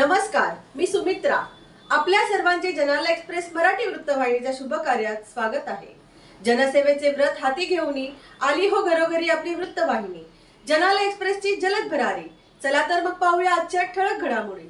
नमस्कार, मी सुमित्रा. आपल्या सर्वांचे जनाला एक्सप्रेस मराठी वृत्तवाहिनीच्या शुभ कार्यात स्वागत आहे. जनसेवेचे व्रत हाती घेऊन आली हो घरोघरी आपली वृत्तवाहिनी. जनाला एक्सप्रेसची जलद भरारी. चला तर मग पाहूया आजच्या ठळक घडामोडी.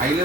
आईला